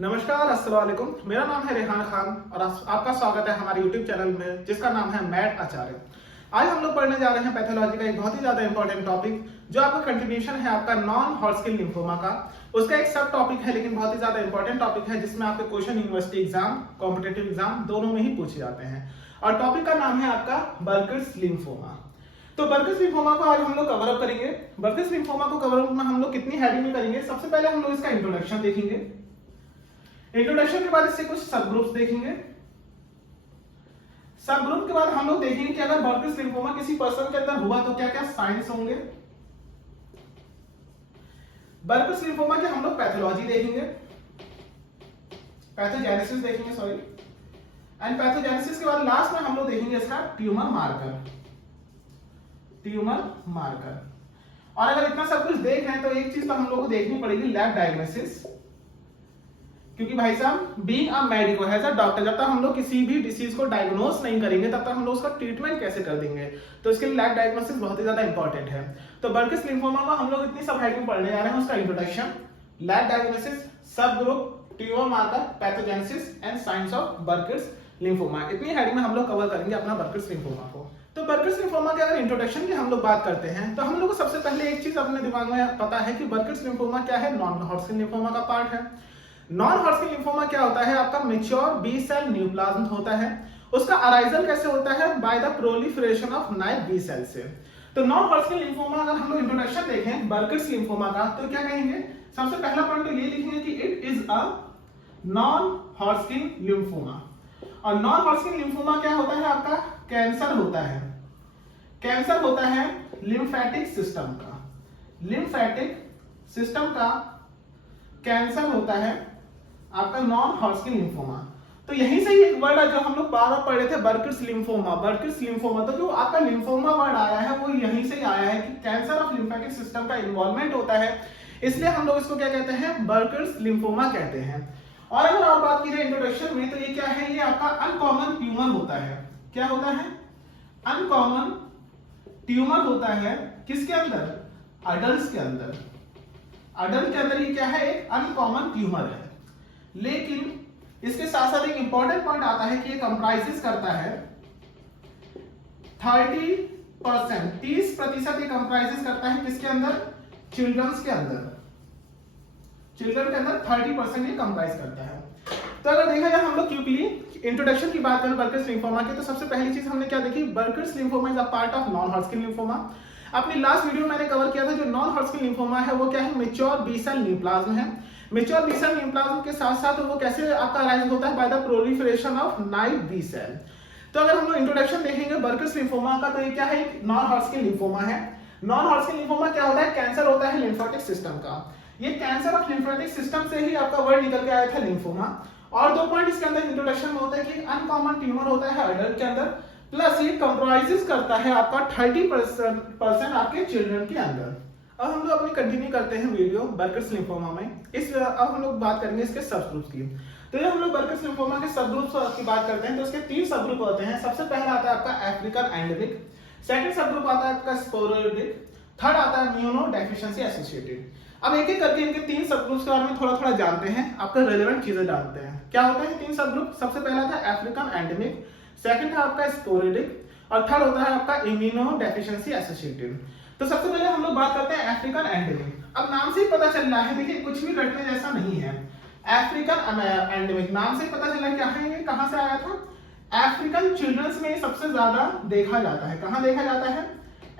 नमस्कार, अस्सलाम वालेकुम। मेरा नाम है रेहान खान और आपका स्वागत है हमारे YouTube चैनल में जिसका नाम है मैट आचार्य। आज हम लोग पढ़ने जा रहे हैं पैथोलॉजी का एक बहुत ही ज्यादा इंपॉर्टेंट टॉपिक जो आपका कंटिन्यूशन है आपका नॉन हॉटस्किन लिम्फोमा का। उसका एक सब टॉपिक है लेकिन बहुत ही ज्यादा इंपॉर्टेंट टॉपिक है जिसमें आपके question university exam, competitive exam दोनों में ही पूछे जाते हैं। और टॉपिक का नाम है आपका बर्किट्स लिम्फोमा। तो बर्किट्स लिम्फोमा को आज हम लोग कवर अप करेंगे। बर्किट्स लिम्फोमा को कवर अप में हम लोग कितनी हेडिंग में करेंगे? सबसे पहले हम लोग इसका इंट्रोडक्शन देखेंगे। इंट्रोडक्शन के बाद इससे कुछ सब ग्रुप्स देखेंगे। सब ग्रुप के बाद हम लोग देखेंगे कि अगर बर्किट्स लिम्फोमा किसी पर्सन के अंदर हुआ तो क्या क्या साइंस होंगे। बर्किट्स लिम्फोमा के हम लोग पैथोलॉजी देखेंगे, पैथोजेनेसिस देखेंगे सॉरी, एंड पैथोजेनेसिस के बाद लास्ट में हम लोग देखेंगे इसका ट्यूमर मार्कर। और अगर इतना सब कुछ देख रहे हैं तो एक चीज तो हम लोग को देखनी पड़ेगी, लैब डायग्नोसिस। क्योंकि भाई साहब being a medico as a doctor, जब तक हम लोग किसी भी डिसीज को डायग्नोस नहीं करेंगे तब तक हम लोग उसका ट्रीटमेंट कैसे कर देंगे। तो इसके लिए लैब डायग्नोसिस बहुत ही ज्यादा इंपॉर्टेंट है। तो बर्किट्स लिम्फोमा को हम लोग इतनी सब हेडिंग पढ़ने जा रहे हैं, उसका introduction, lab diagnosis, subgroup, tumour marker, pathogenesis and science of Burkitt's lymphoma. इतनी हेडिंग में हम लोग कवर करेंगे अपना बर्किट्स लिम्फोमा को। तो बर्किट्स लिम्फोमा के अगर इंट्रोडक्शन की हम लोग बात करते हैं तो हम लोग को सबसे पहले एक चीज अपने दिमाग में पता है कि बर्किट्स लिम्फोमा क्या है, नॉन हॉटस्किन लिम्फोमा का पार्ट है। नॉन हॉटस्किन लिम्फोमा क्या होता है? आपका मैच्योर बी सेल न्यूप्लाज्म होता है। उसका अराइजल कैसे होता है? By the proliferation of naive B cell से। तो नॉन हॉटस्किन लिम्फोमा अगर हम लोग इंट्रोडक्शन देखें बर्किट्स लिम्फोमा का तो क्या कहेंगे? सबसे पहला पॉइंट तो ये लिखेंगे कि it is a non Hodgkin lymphoma. और नॉन हॉटस्किन लिम्फोमा क्या होता है? आपका कैंसर होता है। कैंसर होता है लिम्फेटिक सिस्टम का। लिम्फेटिक सिस्टम का कैंसर होता है आपका नॉन हॉटस्किन लिम्फोमा। तो यहीं से ही एक वर्ड है जो हम लोग बार बार पढ़ रहे थे, बर्किट्स लिम्फोमा। बर्किट्स लिम्फोमा, तो जो आपका लिम्फोमा वर्ड आया है वो यहीं से ही आया है कि कैंसर ऑफ लिम्फेटिक सिस्टम का इन्वॉल्वमेंट होता है, इसलिए हम लोग इसको क्या कहते हैं? बर्किट्स लिम्फोमा कहते हैं। और अगर और बात की जाए इंट्रोडक्शन में तो ये क्या है? ये आपका अनकॉमन ट्यूमर होता है। क्या होता है? अनकॉमन ट्यूमर होता है किसके अंदर? अडल्ट के अंदर। अडल्ट के अंदर ये क्या है? एक अनकॉमन ट्यूमर है। लेकिन इसके साथ साथ एक इंपॉर्टेंट पॉइंट आता है कि ये कंप्राइजेस करता है 30%, 30% ये कंप्राइजेस करता है किसके अंदर? चिल्ड्रंस के अंदर। चिल्ड्रन के अंदर 30% ये कंप्राइज करता है। तो अगर देखा जाए हम लोग क्विकली इंट्रोडक्शन की बात करें बर्किट्स लिम्फोमा की, तो सबसे पहली चीज हमने क्या देखी? Burkitt's lymphoma is a part of non Hodgkin lymphoma. अपनी लास्ट वीडियो मैंने कवर किया था जो नॉन हॉटस्किन लिम्फोमा है वो क्या है? मैच्योर बी सेल न्यूप्लाज्म है। मैच्योर बी सेल न्यूप्लाज्म के साथ साथ वो कैसे आपका अराइज होता है? By the proliferation of naive B cell. तो अगर हम लोग इंट्रोडक्शन देखेंगे बर्किट्स लिम्फोमा का तो ये क्या है? एक नॉन हॉटस्किन लिम्फोमा है। नॉन हॉटस्किन लिम्फोमा क्या होता है? कैंसर होता है लिम्फेटिक सिस्टम का। ये कैंसर ऑफ लिम्फेटिक सिस्टम से ही आपका वर्ड निकल के आया था लिम्फोमा। और दो पॉइंट इसके अंदर इंट्रोडक्शन में होता है कि अनकॉमन ट्यूमर होता है अडल्ट के अंदर, प्लस ये कंप्राइजेस करता है आपका 30% आपके चिल्ड्रन के अंदर। अब हम लोग अपनी कंटिन्यू करते हैं वीडियो बर्किट्स लिम्फोमा में। अब हम लोग बात करेंगे इसके सब ग्रुप्स की। तो ये हम लोग बर्किट्स लिम्फोमा के सब ग्रुप्स की बात करते हैं तो इसके 3 सब ग्रुप होते हैं। सबसे पहला आता है आपका अफ्रीकन एंडेमिक, सेकंड सब ग्रुप आता है आपका स्पोरोडिक, थर्ड आता है इम्यूनो डेफिशिएंसी एसोसिएटेड। अब एक एक करके इनके 3 सब ग्रुप्स के बारे में थोड़ा थोड़ा जानते हैं, आपका रेलेवेंट चीजें जानते हैं। क्या होते हैं 3 सब ग्रुप? सबसे पहला था अफ्रीकन एंडेमिक, सेकंड है आपका स्पोरेडिक और थर्ड होता है आपका इम्यूनो डेफिशिएंसी एसोसिएटेड। तो सबसे पहले हम लोग बात करते हैं अफ्रीकन एंडेमिक। अब नाम से ही पता चल रहा है, देखिए कुछ भी रटने जैसा नहीं है। अफ्रीकन एंडेमिक नाम से ही पता चला क्या है, ये कहां से आया था? अफ्रीकन चिल्ड्रंस में सबसे ज्यादा देखा जाता है। कहां देखा जाता है?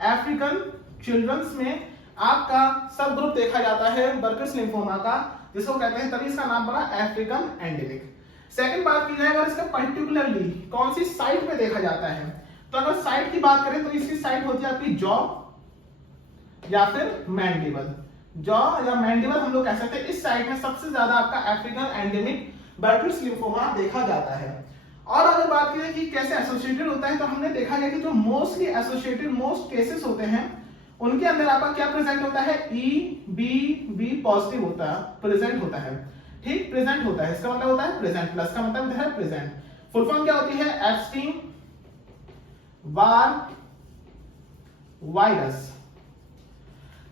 अफ्रीकन चिल्ड्रंस में आपका सब ग्रुप देखा जाता है बर्किट्स लिम्फोमा का, जिसको कहते हैं, तभी इसका नाम पड़ा अफ्रीकन एंडेमिक। सेकंड बात की जाए अगर इसका पर्टिकुलरली कौन सी साइड पे देखा जाता है, तो अगर साइड की बात करें तो इसकी साइड होती है आपकी जॉ या फिर मैंडिबल। जॉ या मैंडिबल हम लोग कह सकते हैं, इस साइड में सबसे ज्यादा आपका अफ्रीकन एंडेमिक बर्किट्स लिम्फोमा देखा जाता है। और अगर बात की जाए कि कैसे एसोसिएटेड होता है तो हमने देखा है कि जो मोस्टली एसोसिएटेड मोस्ट केसेस होते हैं उनके अंदर आपका क्या प्रेजेंट होता है? EBV पॉजिटिव होता है, प्रेजेंट होता है। ठीक, प्रेजेंट होता है, इसका मतलब होता है प्रेजेंट, प्लस का मतलब है प्रेजेंट। फुल फॉर्म क्या होती है? एप्स्टीन वार वायरस।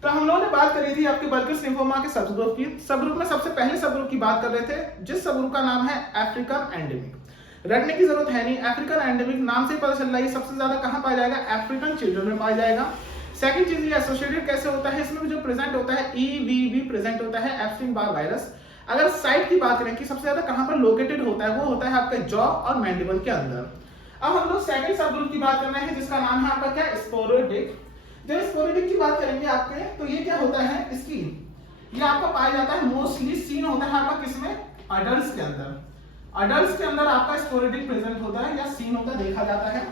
तो हम लोगों ने बात करी थी आपके बर्किस लिम्फोमा के सब ग्रुप की। सब ग्रुप में सबसे पहले सब ग्रुप की बात कर रहे थे, जिस सब ग्रुप का नाम है अफ्रीकन एंडेमिक। रटने की जरूरत है नहीं, अफ्रीकन एंडेमिक नाम से पता चल रहा है सबसे ज्यादा कहां पाया जाएगा, अफ्रीकन चिल्ड्रन में पाया जाएगा। सेकंड चीज ये एसोसिएटेड कैसे होता है, इसमें जो प्रेजेंट होता है ईवीवी प्रेजेंट होता है, एप्स्टीन बार वायरस। अगर साइट की बात करें कि सबसे ज्यादा कहां पर लोकेटेड होता है, वो होता है आपके जॉ और मैंडिबल के अंदर। अब हम लोग सेकंड सब ग्रुप की बात करना है, जिसका नाम है आपका क्या, स्पोरोडिक। जब स्पोरोडिक की बात करेंगे आपके, तो ये क्या होता है, स्कीन ये आपका पाया जाता है, मोस्टली सीन होता है आपका किसमें, अडल्ट्स के अंदर। अडल्ट्स के अंदर आपका स्पोरोडिक प्रेजेंट होता है या सीन होता देखा जाता है।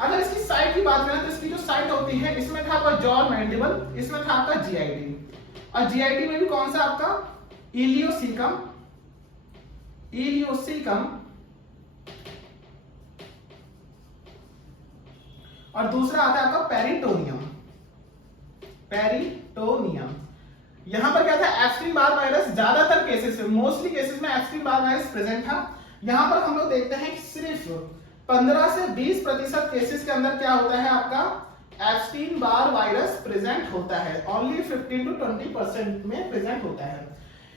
अगर इसकी साइट की बात करें तो इसकी जो साइट होती है, इसमें था आपका जॉ मैंडिबल, इसमें था आपका जीआईडी, और जीआईडी में भी कौन सा आपका इलियोसिकम, इलियोसिकम, और दूसरा आता है आपका पेरिटोनियम, पेरिटोनियम। यहां पर क्या था, एप्स्टीन बार वायरस, ज्यादातर केसेस में, मोस्टली केसेस में एप्स्टीन बार वायरस प्रेजेंट था। यहां पर हम लोग देखते हैं कि सिर्फ 15 से 20% केसेस के अंदर क्या होता है आपका एप्स्टीन बार वायरस प्रेजेंट होता है, ओनली 15 to 20% में प्रेजेंट होता है।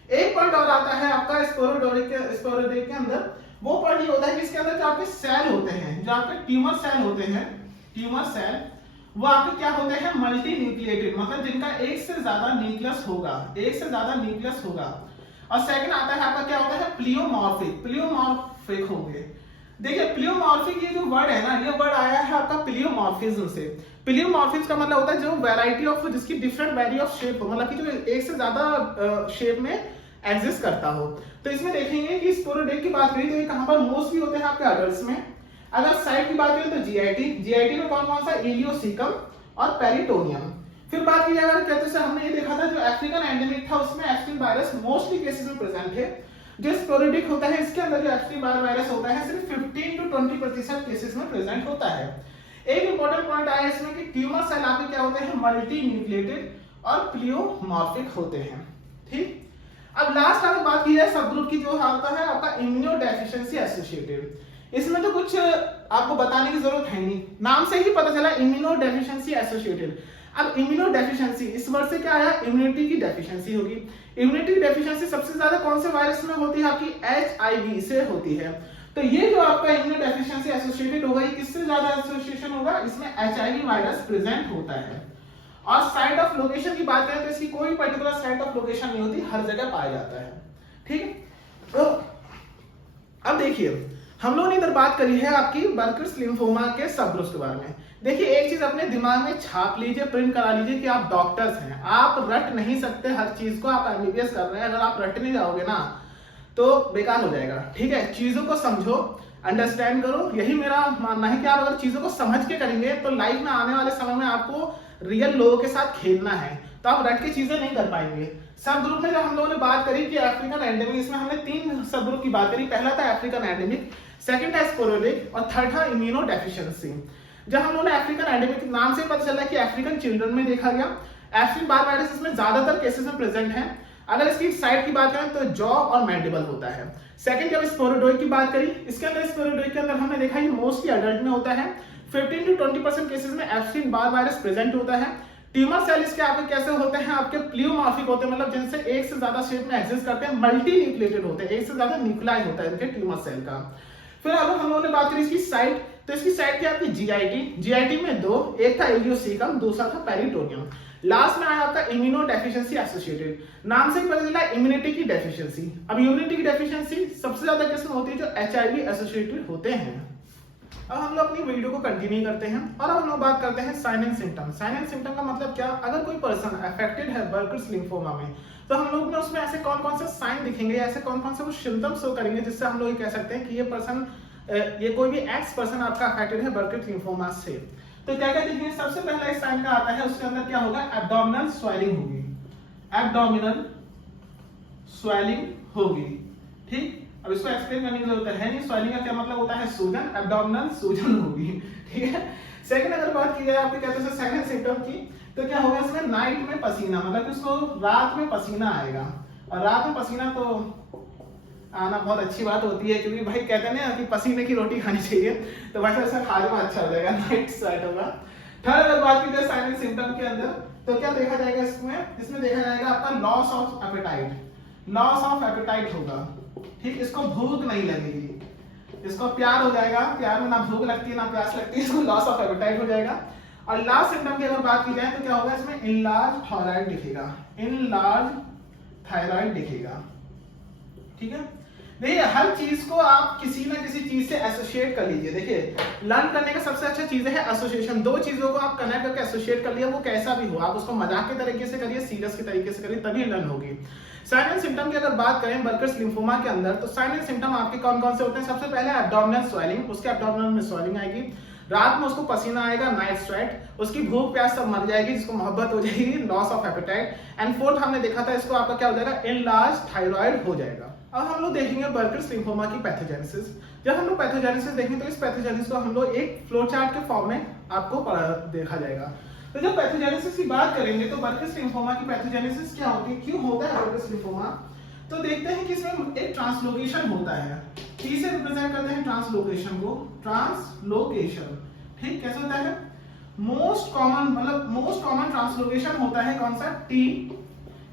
एक पॉइंट और आता है आपका स्पोरोडिक के अंदर, वो पॉइंट ये होता है कि इसके अंदर जो आपके सेल होते हैं, जो आपके ट्यूमर सेल होते हैं, ट्यूमर सेल, वो आपके क्या होते हैं, मल्टी न्यूक्लिएटेड, मतलब जिनका एक से ज्यादा न्यूक्लियस होगा, एक से ज्यादा न्यूक्लियस होगा। और सेकंड आता है आपका क्या होता है, प्लियोमॉर्फिक, प्लियोमॉर्फिक होंगे। देखिए प्लियोमॉर्फिक ये जो वर्ड है ना, ये वर्ड आया है आपका प्लियोमॉर्फिज्म से। प्लियोमॉर्फिज्म का मतलब होता है जो वैरायटी ऑफ, जिसकी डिफरेंट वैरायटी ऑफ शेप हो, मतलब कि जो एक से ज्यादा शेप में एग्जिस्ट करता हो। तो इसमें देखेंगे कि स्पोरोडिक की बात करें तो ये कहां पर मोस्टली होते हैं आपके अडल्ट्स में। अगर साइट की बात करें तो जीआईटी, जीआईटी में कौन कौन सा, इलियोसिकम और पेरिटोनियम। फिर बात की जाए, अगर कहते हैं हमने ये देखा था जो अफ्रीकन एंडेमिक था उसमें एप्स्टीन वायरस मोस्टली केसेस में प्रेजेंट है। जो स्पोरोडिक होता है इसके अंदर जो एप्स्टीन बार वायरस होता है सिर्फ 15 to 20% केसेस में प्रेजेंट होता है। एक इंपॉर्टेंट पॉइंट आया इसमें कि ट्यूमर सेल आपके क्या होते हैं, मल्टी न्यूक्लिएटेड और प्लियोमॉर्फिक होते हैं। ठीक, अब लास्ट अगर बात की जाए सब ग्रुप की, जो आता है आपका इम्यूनोडेफिशिएंसी एसोसिएटेड। इसमें तो कुछ आपको बताने की जरूरत है नहीं, नाम से ही पता चला इम्यूनोडेफिशिएंसी एसोसिएटेड। अब इम्यूनोडेफिशिएंसी इस वर्ड से क्या आया, इम्यूनिटी की डेफिशिएंसी होगी। इम्यूनिटी की डेफिशिएंसी सबसे ज्यादा कौन से वायरस में होती है, आपकी HIV से होती है। तो ये जो आपका इम्यूनोडेफिशिएंसी एसोसिएटेड होगा, ये किससे ज्यादा एसोसिएशन होगा, इसमें HIV वायरस प्रेजेंट होता है। और साइट ऑफ लोकेशन की बात करें तो इसकी कोई पर्टिकुलर साइट ऑफ लोकेशन नहीं होती, हर जगह पाया जाता है। ठीक है, तो अब देखिए हम लोगों ने इधर बात करी है आपकी बर्किस लिम्फोमा के सब ग्रुप्स के बारे में। देखिए एक चीज अपने दिमाग में छाप लीजिए, प्रिंट करा लीजिए कि आप डॉक्टर्स हैं, आप रट नहीं सकते हर चीज को, आप MBBS कर रहे हैं, अगर आप रटने जाओगे ना तो बेकार हो जाएगा। ठीक है, चीजों को समझो, अंडरस्टैंड करो, यही मेरा मानना है कि आप अगर चीजों को समझ के करेंगे तो लाइफ में आने वाले समय में आपको रियल लोगों के साथ खेलना है, तो आप रट के चीजें नहीं कर पाएंगे। सब ग्रुप में जब हम लोगों ने बात करी कि अफ्रीकन एंडेमिक, इसमें हमने 3 सब ग्रुप की बात करी। पहला था अफ्रीकन एंडेमिक, सेकंड था स्पोरोडिक और थर्ड था इम्यूनोडेफिशिएंसी। जब हम लोगों ने अफ्रीकन एंडेमिक नाम से पता चला कि अफ्रीकन चिल्ड्रन में देखा गया, एप्स्टीन बार वायरस इसमें ज्यादातर केसेस में प्रेजेंट है। अगर इसकी साइट की बात करें तो जॉ और मैंडिबल होता है। सेकंड जब स्पोरोडोइड की बात करी, इसके अंदर स्पोरोडोइड के अंदर हमने देखा ये मोस्टली अडल्ट में होता है। 15 to 20% केसेस में एप्स्टीन बार वायरस प्रेजेंट होता है। ट्यूमर सेल इसके आपके कैसे होते हैं, आपके प्लियोमॉर्फिक होते हैं, मतलब जिनसे एक से ज्यादा शेप में एग्जिस्ट करते हैं, मल्टी न्यूक्लिएटेड होते हैं, एक से ज्यादा न्यूक्लियाई होता है इनके ट्यूमर सेल का। फिर अब हम लोगों ने बात करी इसकी साइट, तो इसकी साइट क्या आपकी जीआईटी, जीआईटी में 2, एक था इलियोसिकम, दूसरा था पेरिटोनियम। लास्ट में आया आपका इम्यूनोडेफिशिएंसी एसोसिएटेड, नाम से ही पता चला इम्यूनिटी की डेफिशिएंसी। अब इम्यूनिटी की डेफिशिएंसी सबसे ज्यादा केस में होती है जो HIV एसोसिएटेड होते हैं। अब हम लोग अपनी वीडियो को कंटिन्यू करते हैं और अब हम लोग बात करते हैं sign and symptom. Sign and symptom का मतलब क्या, अगर कोई पर्सन अफेक्टेड है बर्किस लिम्फोमा में, तो हम लोग ने उसमें ऐसे कौन कौन से साइन दिखेंगे, ऐसे कौन कौन से वो सिम्टम्स शो करेंगे जिससे हम लोग ये कह सकते हैं कि ये पर्सन, ये कोई भी एक्स पर्सन आपका अफेक्टेड है बर्किस लिम्फोमा से। तो क्या क्या दिखेंगे, सबसे पहला इस साइन का आता है, उसके अंदर क्या होगा, एब्डोमिनल स्वेलिंग होगी, एब्डोमिनल स्वेलिंग होगी। ठीक, अब इसको एक्सप्लेन करने की जरूरत है नहीं, स्वेलिंग का क्या मतलब होता है, सूजन, एब्डोमिनल सूजन होगी। ठीक है, सेकंड अगर बात की जाए आपके कहते हैं सेकंड सिम्टम की, तो क्या होगा इसमें नाइट में पसीना, मतलब कि उसको रात में पसीना आएगा। और रात में पसीना तो आना बहुत अच्छी बात होती है, क्योंकि भाई कहते हैं ना कि पसीने की रोटी खानी चाहिए, तो वैसे ऐसा खाने में अच्छा हो जाएगा, नाइट स्वेट होगा। थर्ड अगर बात की जाए साइन एंड सिम्टम के अंदर, तो क्या देखा जाएगा इसमें, इसमें देखा जाएगा आपका loss of appetite, loss of appetite होगा, ठीक। इसको भूख नहीं लगेगी, इसको प्यार हो जाएगा, प्यार में ना भूख लगती है ना प्यास लगती है, इसको लॉस ऑफ एपेटाइट हो जाएगा। और लास्ट सिम्टम की अगर बात की जाए तो क्या होगा, इसमें इनलार्ज थायराइड दिखेगा, इनलार्ज थायराइड दिखेगा, ठीक है। देखिए हर चीज को आप किसी ना किसी चीज से एसोसिएट कर लीजिए। देखिए लर्न करने का सबसे अच्छा चीज है एसोसिएशन, दो चीजों को आप कनेक्ट करके एसोसिएट कर लिया, वो कैसा भी हो, आप उसको मजाक के तरीके से करिए, सीरियस के तरीके से करिए, तभी लर्न होगी। साइन एंड सिम्टम की अगर बात करें बर्कर्स लिम्फोमा के अंदर, तो साइन एंड सिम्टम आपके कौन कौन से होते हैं। सबसे पहले एब्डोमिनल स्वेलिंग, उसके एब्डोमिनल में स्वेलिंग आएगी, रात में उसको पसीना आएगा, नाइट स्वेट, उसकी भूख प्यास सब मर जाएगी, जिसको मोहब्बत हो जाएगी, loss of appetite. And fourth हमने देखा था इसको आपका क्या हो जाएगा, इनलार्ज थायराइड हो जाएगा। अब हम लोग देखेंगे बर्कर्स लिम्फोमा की पैथोजेनेसिस। जब हम लोग पैथोजेनेसिस देखेंगे तो इस पैथोजेनेसिस को हम लोग एक फ्लो चार्ट के फॉर्म में आपको देखा जाएगा। तो जब पैथोजेनेसिस की बात करेंगे तो बर्कर्स लिम्फोमा की पैथोजेनेसिस क्या होती है, क्यों होता है बर्कर्स लिम्फोमा, तो देखते हैं कि इसमें एक ट्रांसलोकेशन होता है। टी से रिप्रेजेंट करते हैं ट्रांसलोकेशन को, ट्रांसलोकेशन, ठीक। कैसे होता है, मोस्ट कॉमन मतलब मोस्ट कॉमन ट्रांसलोकेशन होता है कौन सा, T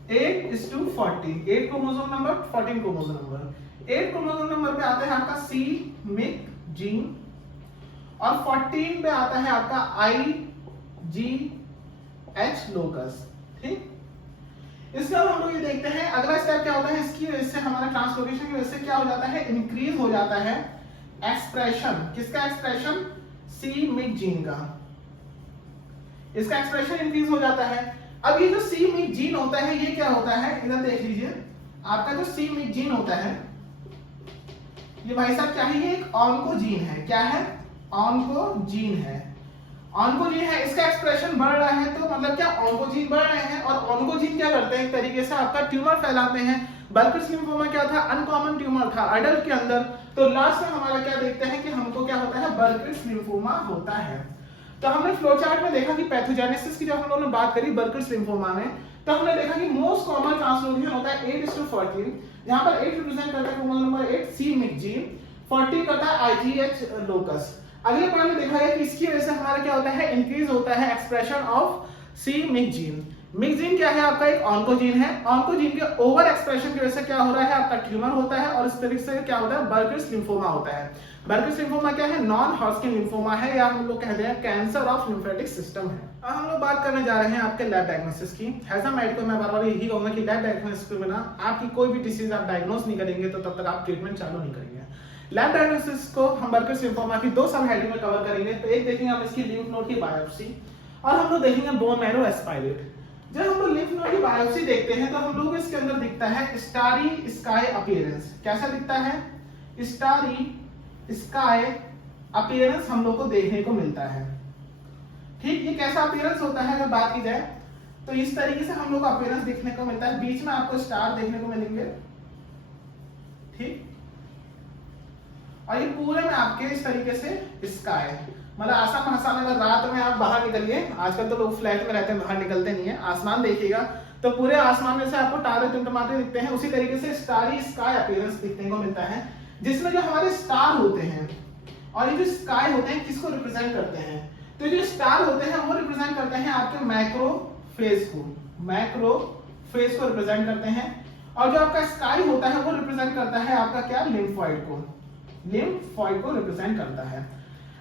8:40, 8 chromosome number 14 chromosome number. 8 chromosome number पे आता है आपका सी मिक जीन और 14 पे आता है आपका आई जी एच लोकस, ठीक। इसके बाद हम लोग ये देखते हैं अगला स्टेप क्या होता है, इसकी वजह से हमारा ट्रांसलोकेशन की वजह से क्या हो जाता है, इंक्रीज हो जाता है एक्सप्रेशन, किसका एक्सप्रेशन, सी मिक जीन का, इसका एक्सप्रेशन इंक्रीज हो जाता है। अब ये जो सी मिक जीन होता है ये क्या होता है, इधर देख लीजिए, आपका जो सी मिक जीन होता है ये भाई साहब क्या है, ये एक ऑन्कोजीन है, क्या है, ऑन्कोजीन है, ऑन्कोजीन है, इसका एक्सप्रेशन बढ़ रहा है, तो मतलब क्या ऑन्कोजीन बढ़ रहे हैं, और ऑन्कोजीन क्या करते हैं, एक तरीके से आपका ट्यूमर फैलाते हैं। बर्कर्स लिम्फोमा क्या था, अनकॉमन ट्यूमर था अडल्ट के अंदर, तो लास्ट में हमारा क्या देखते हैं कि हमको क्या होता है, बर्कर्स लिम्फोमा होता है। तो हमने फ्लो चार्ट में देखा कि पैथोजेनेसिस की जब हम लोगों ने बात करी बर्कर्स लिम्फोमा में, तो हमने देखा कि मोस्ट कॉमन ट्रांसलोकेशन होता है 8:14, जहां पर 8 रिप्रेजेंट करता है क्रोमोसोम नंबर 8 सी मिक जीन, 14 करता है आईजीएच लोकस। अगले पॉइंट में देखा गया कि इसकी वजह से हमारा क्या होता है, इंक्रीज होता है expression of c myc gene. Myc gene क्या है, आपका एक ऑन्कोजीन है, ऑन्कोजीन के ओवर एक्सप्रेशन की वजह से क्या हो रहा है, आपका ट्यूमर होता है, और इस तरीके से क्या होता है, बर्कर्स लिम्फोमा होता है। बर्कर्स लिम्फोमा क्या है, नॉन हॉटस्किन लिम्फोमा है, या हम लोग कहते हैं कैंसर ऑफ लिम्फेटिक सिस्टम है। अब हम लोग बात करने जा रहे हैं आपके लैब डायग्नोसिस की। हैजा मेडिको मैं बार बार यही कहूंगा कि लैब डायग्नोसिस के बिना आपकी कोई भी डिसीज आप डायग्नोस नहीं करेंगे तो तब तक आप ट्रीटमेंट चालू नहीं करेंगे। लैब डायग्नोसिस को हम बर्कर्स लिम्फोमा की 2 सब हेडिंग में कवर करेंगे। तो एक देखेंगे हम इसकी लिम्फ नोड की बायोप्सी, और हम लोग देखेंगे बोन मैरो एस्पायरेट। जब हम लोग लिम्फ नोड की बायोप्सी देखते हैं तो हम लोग इसके अंदर दिखता है स्टारी स्काई अपीयरेंस। कैसा दिखता है, स्टारी स्काई अपीयरेंस हम लोग को देखने को मिलता है, ठीक। ये कैसा अपीयरेंस होता है अगर बात की जाए तो इस तरीके से हम लोग को अपीयरेंस देखने को मिलता है, बीच में आपको स्टार देखने को मिलेंगे, ठीक। और ये पूरे में आपके इस तरीके से स्काई, मतलब आसमान आसमान, अगर रात में आप बाहर निकलिए, आजकल तो लोग फ्लैट में रहते हैं बाहर निकलते नहीं है, आसमान देखिएगा तो पूरे आसमान में से आपको तारे टिमटिमाते दिखते हैं, उसी तरीके से स्टारी स्काई अपीयरेंस दिखने को मिलता है, जिसमें जो हमारे स्टार होते हैं और ये जो स्काई होते हैं किसको रिप्रेजेंट करते हैं, तो जो स्टार होते हैं वो रिप्रेजेंट करते हैं आपके मैक्रोफेज को, मैक्रोफेज को रिप्रेजेंट करते हैं, और जो आपका स्काई होता है वो रिप्रेजेंट करता है आपका क्या, लिम्फोइड को, लिम्फोइड को रिप्रेजेंट करता है।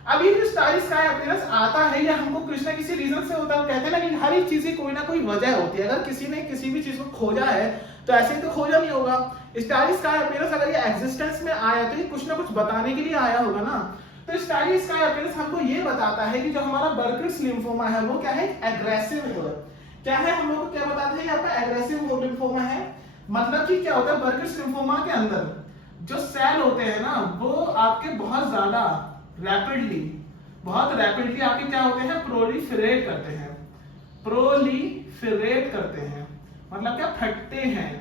अब ये जो स्टारी स्काई अपीयरेंस आता है ये हमको किसी न किसी रीजन से होता है, कहते हैं ना कि हर एक चीज की कोई ना कोई वजह होती है, अगर किसी ने किसी भी चीज को खोजा है तो ऐसे ही तो खोजा नहीं होगा। स्टारी स्काई अपीयरेंस अगर ये एग्जिस्टेंस में आया तो ये कुछ ना कुछ बताने के लिए आया होगा ना। तो स्टारी स्काई अपीयरेंस हमको ये बताता है कि जो हमारा बर्कर्स लिम्फोमा है वो क्या है, एग्रेसिव है। क्या है, हम लोग को क्या बताते हैं, आपका एग्रेसिव लिम्फोमा है। मतलब कि क्या होता है, बर्कर्स लिम्फोमा के अंदर जो सेल होते हैं ना वो आपके बहुत ज्यादा रैपिडली आपके क्या होते हैं, प्रोलिफरेट करते हैं, प्रोलिफरेट करते हैं, मतलब क्या, फटते हैं।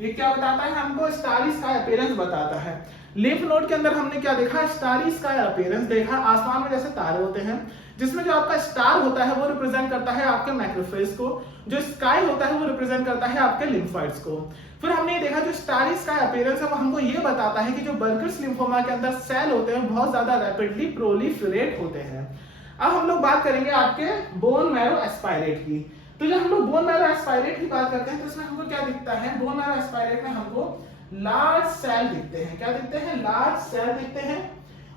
ये क्या बताता है हमको, स्टारी स्काई अपीयरेंस बताता है। लिम्फ नोड के अंदर हमने क्या देखा, स्टारी स्काई अपीयरेंस देखा, आसमान में जैसे तारे होते हैं, जिसमें जो आपका स्टार होता है वो रिप्रेजेंट करता है आपके मैक्रोफेज को, जो स्काई होता है वो रिप्रेजेंट करता है आपके लिम्फोइड्स को। फिर हमने ये देखा जो स्टारी स्काई अपीयरेंस है वो हमको ये बताता है कि जो बर्कर्स लिम्फोमा के अंदर सेल होते हैं बहुत ज्यादा रैपिडली प्रोलिफरेट होते हैं। अब हम लोग बात करेंगे आपके बोन मैरो एस्पायरेट की। तो जब हम लोग बोन मैरो एस्पायरेट की बात करते हैं तो इसमें हमको क्या दिखता है, बोन मैरो एस्पायरेट में हमको लार्ज सेल दिखते हैं। क्या दिखते हैं? लार्ज सेल दिखते हैं।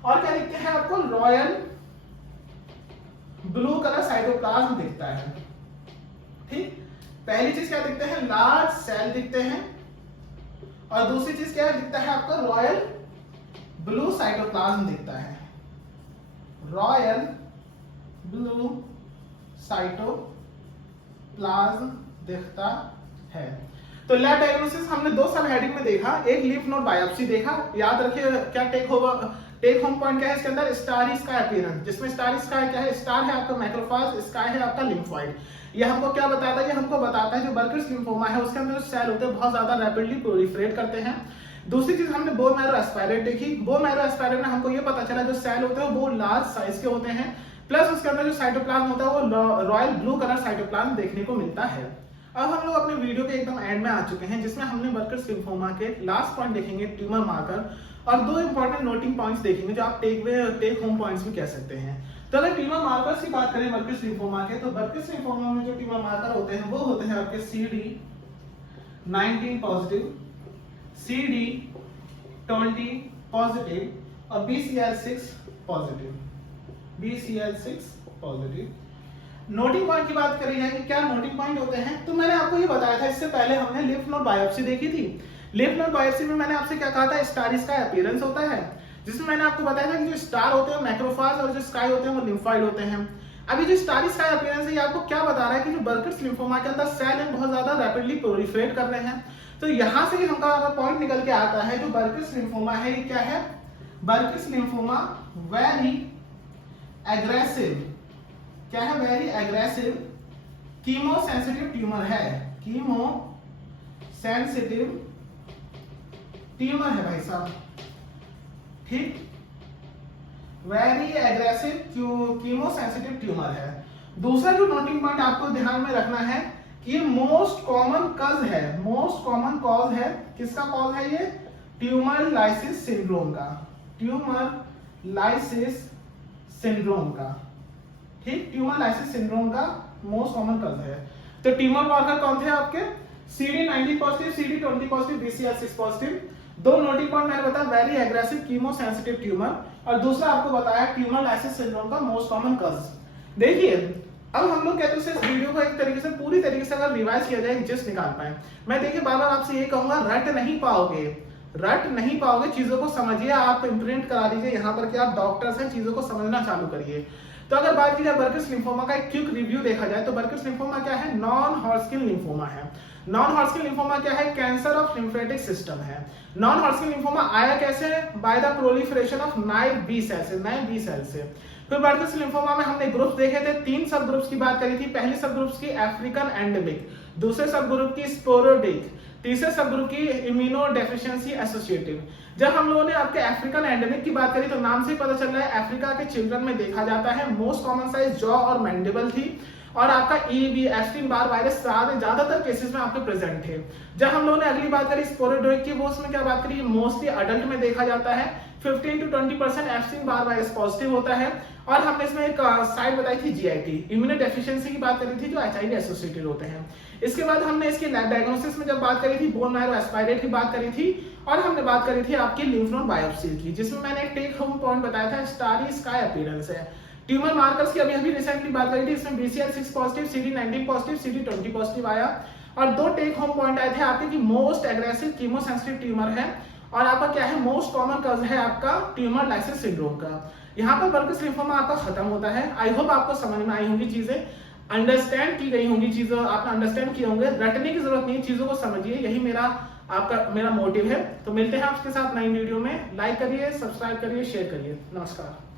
और क्या दिखते हैं आपको? रॉयल ब्लू कलर साइटोप्लाज्म दिखता है। ठीक, पहली चीज क्या दिखते हैं? लार्ज सेल दिखते हैं। और दूसरी चीज क्या दिखता है आपको? रॉयल ब्लू साइटोप्लाज्म दिखता है। रॉयल ब्लू साइटोप्लाज्म दिखता है। तो लैब डायग्नोसिस हमने दो सब हेडिंग में देखा। एक लिम्फ नोड बायोप्सी देखा। याद रखिए क्या टेक होम पॉइंट क्या है इसके अंदर? स्टार स्काई अपीयरेंस, जिसमें स्टार स्काई क्या है? स्टार है आपका मैक्रोफाज, स्काई है आपका लिम्फोइड। ये हमको क्या बताता है? ये हमको बताता है जो बर्किंस लिम्फोमा है उसके अंदर जो सेल होते हैं बहुत ज्यादा रैपिडली प्रोलिफरेट करते हैं। दूसरी चीज हमने बोन मैरो एस्पायरेट देखी। बोन मैरो एस्पायरेट में हमको ये पता चला जो सेल होते हैं वो लार्ज साइज के होते हैं, प्लस उसके अंदर जो साइटोप्लाज्म होता है वो रॉयल ब्लू कलर साइटोप्लाज्म देखने को मिलता है। अब हम लोग अपने वीडियो के एकदम एंड में आ चुके हैं जिसमें हमने बर्किंस लिम्फोमा के लास्ट पॉइंट देखेंगे ट्यूमर मार्कर, और दो इंपॉर्टेंट नोटिंग पॉइंट्स देखेंगे जो आप टेक होम पॉइंट्स भी कह सकते हैं। तो अगर ट्यूमर मार्कर्स की बात करें बर्किंस लिम्फोमा के, तो बर्किंस लिम्फोमा में जो ट्यूमर मार्कर होते हैं वो होते हैं आपके CD19 पॉजिटिव, CD20 पॉजिटिव और BCL6 positive, BCL6 positive. Noting point की बात करी जाए कि क्या नोटिंग पॉइंट होते हैं, तो मैंने आपको ये बताया था इससे पहले हमने लिम्फ नोड बायोप्सी देखी थी। लिम्फ नोड बायोप्सी में मैंने आपसे क्या कहा था? स्टार स्काई अपीयरेंस होता है, जिसमें मैंने आपको बताया था कि जो स्टार होते हैं मैक्रोफाज और जो स्काई होते हैं वो लिम्फोइड होते हैं। अभी जो स्टार स्काई अपीयरेंस है ये आपको क्या बता रहा है कि जो बर्किंस लिम्फोमा के अंदर सेल है बहुत ज्यादा रैपिडली प्रोलिफरेट कर रहे हैं। तो यहाँ से ही हमारा पॉइंट निकल के आता है जो बर्किंस लिम्फोमा है ये क्या है? बर्किंस लिम्फोमा वेरी एग्रेसिव, क्या है? Very aggressive chemo sensitive tumour है। कीमो सेंसिटिव ट्यूमर है भाई साहब। ठीक, very aggressive chemo sensitive tumour है। दूसरा जो नोटिंग पॉइंट आपको ध्यान में रखना है कि ये मोस्ट कॉमन कॉज है, मोस्ट कॉमन कॉज है। किसका कॉज है ये? ट्यूमर लाइसिस सिंड्रोम का, ट्यूमर लाइसिस सिंड्रोम का। ठीक, ट्यूमर लाइसिस सिंड्रोम का मोस्ट कॉमन कॉज है। तो ट्यूमर मार्कर कौन थे आपके? CD19 positive, CD20 positive, BCL6 positive. दो नोटिंग पॉइंट मैंने बताया, very aggressive chemo sensitive tumour, और दूसरा आपको बताया ट्यूमर लाइसिस सिंड्रोम का मोस्ट कॉमन कॉज। देखिए अब हम लोग कहते हैं इस वीडियो को एक तरीके से पूरी तरीके से अगर रिवाइज किया जाए, जिस्ट निकाल पाए। मैं देखिए बार बार आपसे ये कहूंगा, रट नहीं पाओगे, रट नहीं पाओगे, चीजों को समझिए। आप इम्प्रिंट करा दीजिए यहाँ पर कि आप डॉक्टर्स हैं, चीजों को समझना चालू करिए। तो अगर बात की जाए बर्किंस लिम्फोमा का एक क्विक रिव्यू देखा जाए तो बर्किंस लिम्फोमा क्या है? नॉन हॉटस्किन लिम्फोमा है। नॉन हॉटस्किन लिम्फोमा क्या है? कैंसर ऑफ लिम्फेटिक सिस्टम है। नॉन हॉटस्किन लिम्फोमा आया कैसे? By the proliferation of naive B cell से, नाइव बी सेल से। फिर बर्किंस लिम्फोमा में हमने ग्रुप्स देखे थे, 3 सब ग्रुप्स की बात करी थी। पहले सब ग्रुप्स की अफ्रीकन एंडेमिक, दूसरे सब ग्रुप की स्पोरोडिक, तीसरे सब ग्रुप की इम्यूनो डेफिशिएंसी एसोसिएटिव। जब हम लोगों ने आपके अफ्रीकन एंडेमिक की बात करी तो नाम से पता चल रहा है अफ्रीका के चिल्ड्रन में देखा जाता है। मोस्ट कॉमन साइज जॉ और मैंडिबल थी, और आपका EB एप्स्टीन बार वायरस ज्यादातर केसेस में आपके प्रेजेंट थे। जब हम लोगों ने अगली बात करी स्पोरोडिक की, वो उसमें क्या बात करी? मोस्टली अडल्ट में देखा जाता है, 15 to 20% Epstein Barr virus positive होता है। और हमने इसमें एक साइड बताई थी GIT, इम्यूनो डेफिशिएंसी की बात करी थी जो HIV एसोसिएटेड होते हैं। इसके बाद हमने इसके लैब डायग्नोसिस में जब बात करी थी बोन मैरो एस्पायरेट की बात करी थी, और हमने बात करी थी आपकी लिम्फ नोड बायोप्सी की, जिसमें मैंने एक टेक होम पॉइंट बताया था स्टारी स्काई अपीयरेंस है। ट्यूमर मार्कर्स की अभी रिसेंटली बात करी थी, इसमें BCL6 positive, CD19 positive, CD20 positive आया। और दो टेक होम पॉइंट आए थे आपके कि most aggressive chemo sensitive tumour है, और आपका क्या है? मोस्ट कॉमन कॉज है आपका ट्यूमर लाइसिस सिंड्रोम का। यहाँ पर बर्किंस लिम्फोमा आपका खत्म होता है। आई होप आपको समझ में आई होंगी चीजें, अंडरस्टैंड की गई होंगी चीजें, आपने अंडरस्टैंड किए होंगे। रटने की जरूरत नहीं, चीजों को समझिए, यही मेरा मोटिव है। तो मिलते हैं आपके साथ नई वीडियो में। लाइक करिए, सब्सक्राइब करिए, शेयर करिए। नमस्कार।